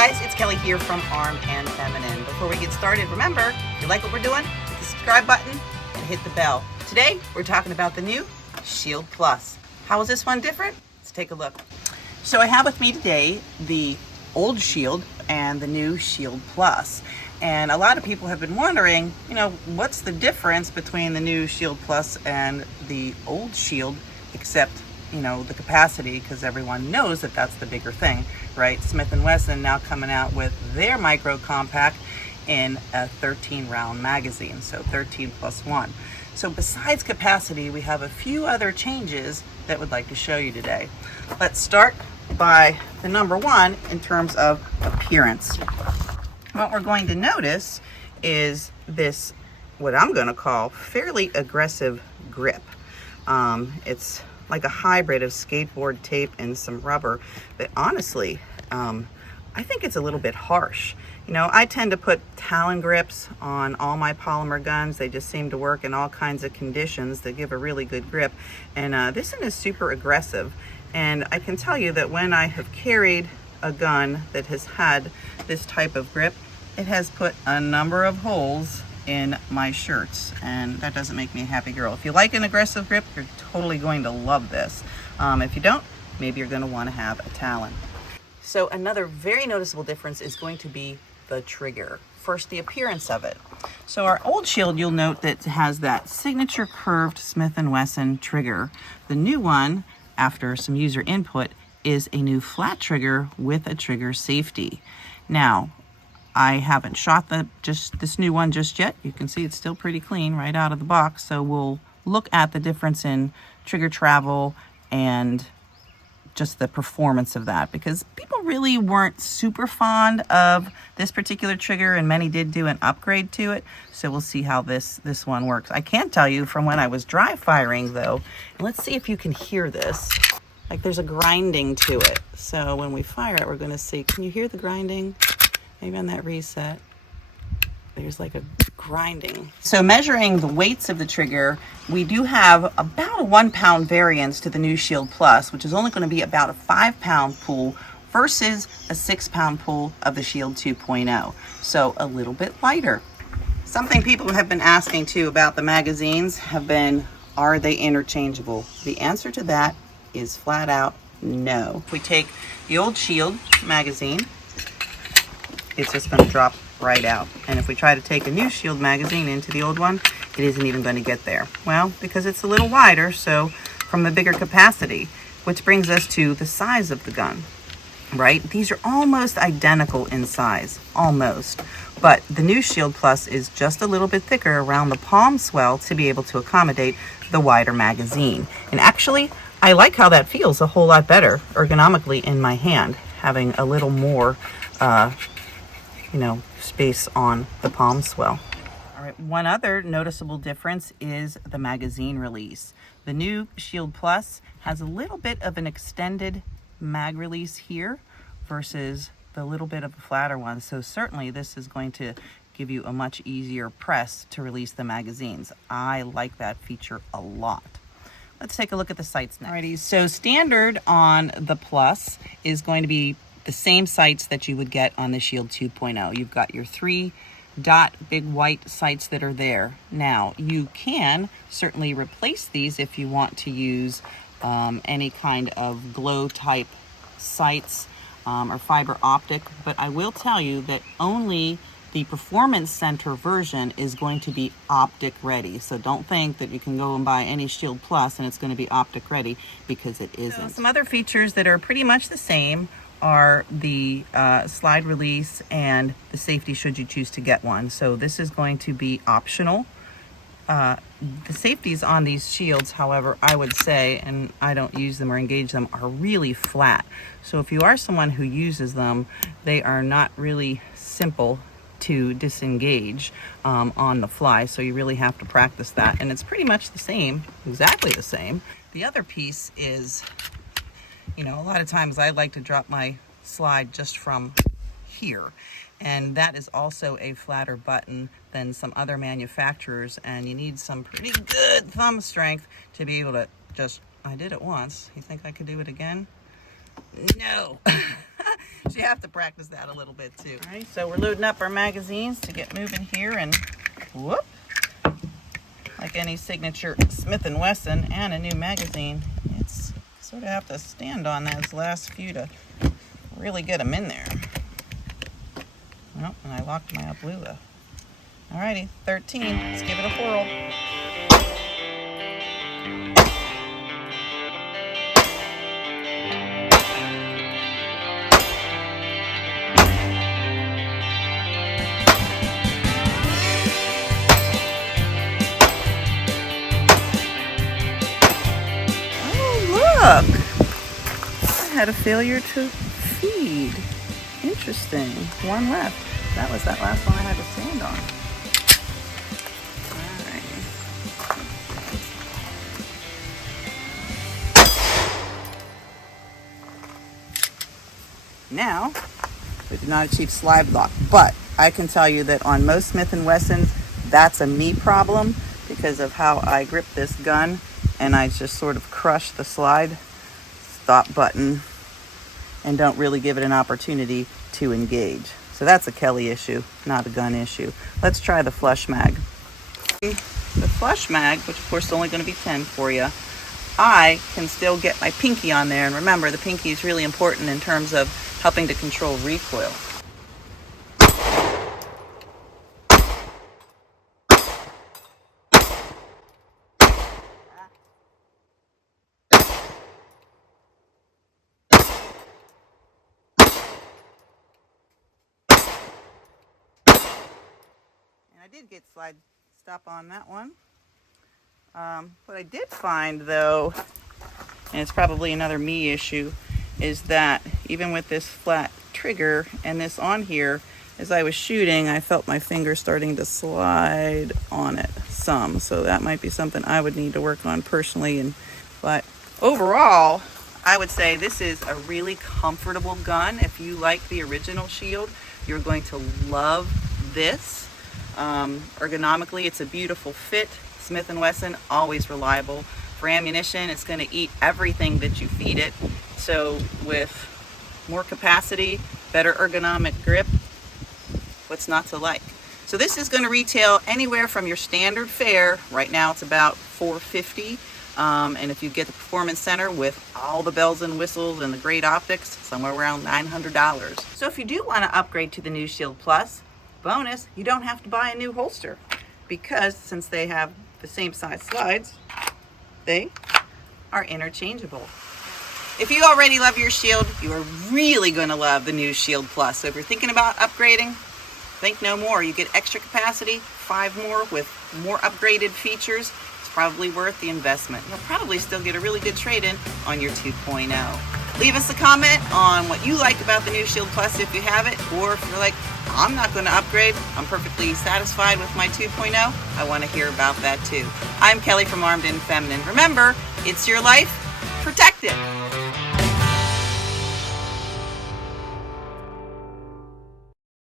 Hey guys, it's Kelly here from Arm and Feminine. Before we get started, remember, if you like what we're doing, hit the subscribe button and hit the bell. Today, we're talking about the new ShieldPlus. How is this one different? Let's take a look. So I have with me today the old Shield and the new ShieldPlus. And a lot of people have been wondering, what's the difference between the new ShieldPlus and the old Shield, except the capacity, because everyone knows that that's the bigger thing, right? Smith Wesson now coming out with their micro compact in a 13 round magazine, so 13+1. So besides capacity, we have a few other changes that we'd like to show you today. Let's start by the number one in terms of appearance. What we're going to notice is this, what I'm going to call fairly aggressive grip. It's like a hybrid of skateboard tape and some rubber, but honestly, I think it's a little bit harsh. I tend to put Talon grips on all my polymer guns. They just seem to work in all kinds of conditions. They give a really good grip, and this one is super aggressive. And I can tell you that when I have carried a gun that has had this type of grip, it has put a number of holes in my shirts, and that doesn't make me a happy girl. If you like an aggressive grip, you're totally going to love this. If you don't, maybe you're going to want to have a Talon. So another very noticeable difference is going to be the trigger. First, the appearance of it. So our old Shield, you'll note that it has that signature curved Smith & Wesson trigger. The new one, after some user input, is a new flat trigger with a trigger safety. Now, I haven't shot this new one just yet. You can see it's still pretty clean right out of the box. So we'll look at the difference in trigger travel and just the performance of that, because people really weren't super fond of this particular trigger, and many did do an upgrade to it. So we'll see how this one works. I can tell you from when I was dry firing though, and let's see if you can hear this. Like there's a grinding to it. So when we fire it, we're going to see, can you hear the grinding? Maybe on that reset, there's like a grinding. So measuring the weights of the trigger, we do have about a 1 pound variance to the new ShieldPlus, which is only going to be about a 5 pound pull versus a 6 pound pull of the Shield 2.0. So a little bit lighter. Something people have been asking too about the magazines have been, are they interchangeable? The answer to that is flat out no. If we take the old Shield magazine, it's just going to drop right out. And if we try to take a new Shield magazine into the old one, it isn't even going to get there. Well, because it's a little wider, so from the bigger capacity, which brings us to the size of the gun, right? These are almost identical in size, almost. But the new ShieldPlus is just a little bit thicker around the palm swell to be able to accommodate the wider magazine. And actually, I like how that feels a whole lot better ergonomically in my hand, having a little more space on the palm swell. All right, one other noticeable difference is the magazine release. The new ShieldPlus has a little bit of an extended mag release here versus the little bit of a flatter one. So certainly this is going to give you a much easier press to release the magazines. I like that feature a lot. Let's take a look at the sights now. Alrighty, so standard on the Plus is going to be the same sights that you would get on the Shield 2.0. You've got your 3-dot big white sights that are there. Now, you can certainly replace these if you want to use any kind of glow type sights or fiber optic, but I will tell you that only the Performance Center version is going to be optic ready. So don't think that you can go and buy any ShieldPlus and it's going to be optic ready, because it isn't. So some other features that are pretty much the same are the slide release and the safety should you choose to get one. So this is going to be optional. The safeties on these shields, however, I would say, and I don't use them or engage them, are really flat. So if you are someone who uses them, they are not really simple to disengage on the fly. So you really have to practice that. And it's pretty much the same, exactly the same. The other piece is, a lot of times I like to drop my slide just from here. And that is also a flatter button than some other manufacturers. And you need some pretty good thumb strength to be able to I did it once. You think I could do it again? No. So you have to practice that a little bit too. All right, so we're loading up our magazines to get moving here, and whoop. Like any signature Smith & Wesson and a new magazine, it's sort of have to stand on those last few to really get them in there. Oh, and I locked my Ablula. Alrighty, 13. Let's give it a whirl. Look, I had a failure to feed. Interesting. One left. That was that last one I had to stand on. Alright. Now, we did not achieve slide lock, but I can tell you that on most Smith & Wessons, that's a me problem because of how I grip this gun. And I just sort of crush the slide stop button and don't really give it an opportunity to engage. So that's a Kelly issue, not a gun issue. Let's try the flush mag. The flush mag, which of course is only going to be 10 for you, I can still get my pinky on there. And remember, the pinky is really important in terms of helping to control recoil. I did get slide stop on that one. What I did find though, and it's probably another me issue, is that even with this flat trigger and this on here, as I was shooting, I felt my finger starting to slide on it some. So that might be something I would need to work on personally. But overall, I would say this is a really comfortable gun. If you like the original Shield, you're going to love this. Ergonomically, it's a beautiful fit. Smith & Wesson, always reliable. For ammunition, it's going to eat everything that you feed it. So with more capacity, better ergonomic grip, what's not to like? So this is going to retail anywhere from your standard fare. Right now it's about $450. And if you get the Performance Center with all the bells and whistles and the great optics, somewhere around $900. So if you do want to upgrade to the new ShieldPlus, bonus, you don't have to buy a new holster, because since they have the same size slides, they are interchangeable. If you already love your Shield, you are really going to love the new ShieldPlus. So if you're thinking about upgrading, think no more. You get extra capacity, 5 more with more upgraded features. It's probably worth the investment. You'll probably still get a really good trade-in on your 2.0. Leave us a comment on what you like about the new ShieldPlus if you have it, or if you're like, I'm not going to upgrade, I'm perfectly satisfied with my 2.0, I want to hear about that too. I'm Kelly from Armed and Feminine. Remember, it's your life, protect it.